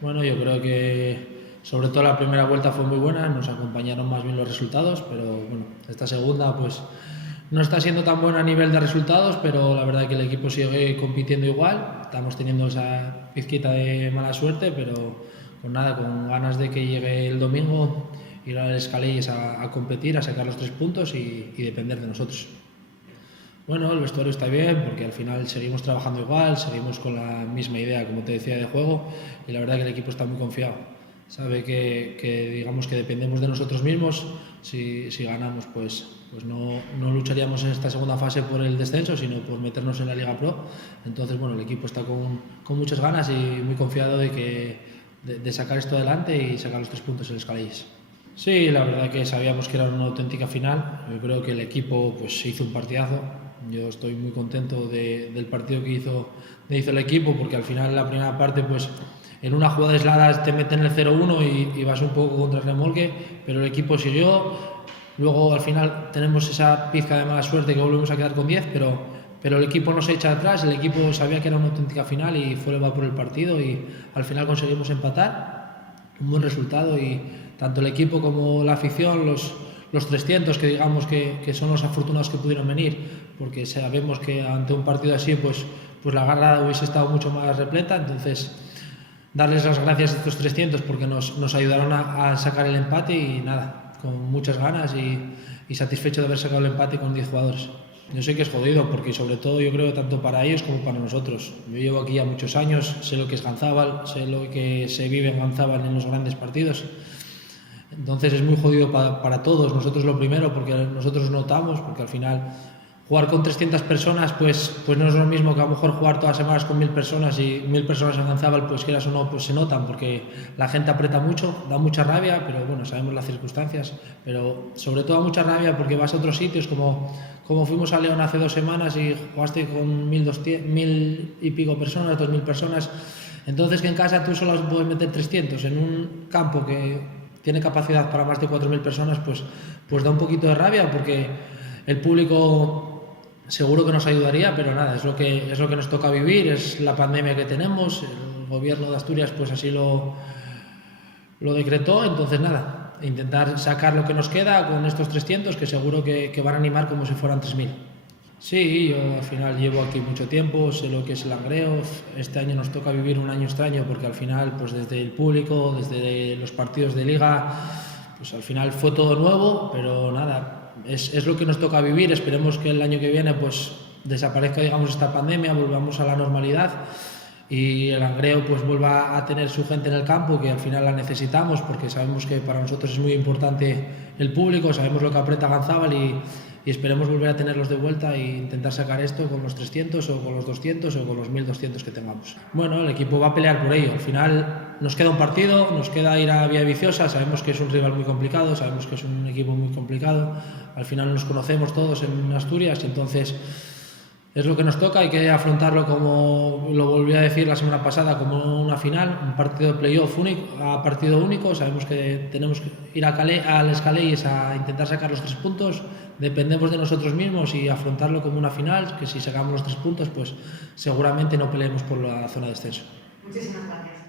Bueno, yo creo que sobre todo la primera vuelta fue muy buena, nos acompañaron más bien los resultados, pero bueno, esta segunda pues no está siendo tan buena a nivel de resultados, pero la verdad que el equipo sigue compitiendo igual, estamos teniendo esa pizquita de mala suerte, pero con nada, con ganas de que llegue el domingo, ir al Escaleyes a competir, a sacar los 3 puntos y depender de nosotros. Bueno, el vestuario está bien porque al final seguimos trabajando igual, seguimos con la misma idea, como te decía, de juego y la verdad que el equipo está muy confiado. Sabe que digamos que dependemos de nosotros mismos. Si ganamos, pues no lucharíamos en esta segunda fase por el descenso, sino por meternos en la Liga Pro. Entonces, bueno, el equipo está con muchas ganas y muy confiado de sacar esto adelante y sacar los 3 puntos en el Escaleyes. Sí, la verdad que sabíamos que era una auténtica final. Yo creo que el equipo pues hizo un partidazo. Yo estoy muy contento del partido que hizo el equipo, porque al final en la primera parte pues en una jugada aislada te meten el 0-1 y vas un poco contra el remolque, pero el equipo siguió. Luego al final tenemos esa pizca de mala suerte que volvemos a quedar con 10, pero el equipo no se echa atrás, el equipo sabía que era una auténtica final y fue el va por el partido y al final conseguimos empatar. Un buen resultado y tanto el equipo como la afición, los 300 que digamos que son los afortunados que pudieron venir, porque sabemos que ante un partido así pues la garra hubiese estado mucho más repleta, entonces darles las gracias a estos 300 porque nos ayudaron a sacar el empate y nada, con muchas ganas y satisfecho de haber sacado el empate con 10 jugadores. Yo sé que es jodido porque sobre todo yo creo tanto para ellos como para nosotros. Yo llevo aquí ya muchos años, sé lo que es Ganzábal, sé lo que se vive en Ganzábal en los grandes partidos. Entonces es muy jodido para todos, nosotros lo primero porque nosotros notamos, porque al final jugar con 300 personas pues no es lo mismo que a lo mejor jugar todas las semanas con 1000 personas y 1000 personas en Ganzábal pues quieras o no pues se notan porque la gente aprieta mucho, da mucha rabia, pero bueno, sabemos las circunstancias, pero sobre todo mucha rabia porque vas a otros sitios como fuimos a León hace 2 semanas y jugaste con 1000 y pico personas, 2000 personas, entonces que en casa tú solo puedes meter 300 en un campo que tiene capacidad para más de 4000 personas, pues da un poquito de rabia porque el público seguro que nos ayudaría, pero nada, es lo que nos toca vivir, es la pandemia que tenemos, el gobierno de Asturias pues así lo decretó, entonces nada, intentar sacar lo que nos queda con estos 300 que seguro que van a animar como si fueran 3000. Sí, yo al final llevo aquí mucho tiempo, sé lo que es el Langreo. Este año nos toca vivir un año extraño porque al final, pues desde el público, desde los partidos de liga, pues al final fue todo nuevo, pero nada, es lo que nos toca vivir. Esperemos que el año que viene pues desaparezca, digamos, esta pandemia, volvamos a la normalidad y el Langreo pues vuelva a tener su gente en el campo, que al final la necesitamos porque sabemos que para nosotros es muy importante el público, sabemos lo que aprieta Ganzábal y esperemos volver a tenerlos de vuelta e intentar sacar esto con los 300 o con los 200 o con los 1200 que tengamos. Bueno, el equipo va a pelear por ello. Al final nos queda un partido, nos queda ir a Villaviciosa, sabemos que es un rival muy complicado, sabemos que es un equipo muy complicado, al final nos conocemos todos en Asturias, entonces es lo que nos toca, hay que afrontarlo como lo volví a decir la semana pasada, como una final, un partido de playoff único, a partido único. Sabemos que tenemos que ir al Escaleyes a intentar sacar los 3 puntos, dependemos de nosotros mismos y afrontarlo como una final, que si sacamos los 3 puntos pues seguramente no peleemos por la zona de descenso. Muchísimas gracias.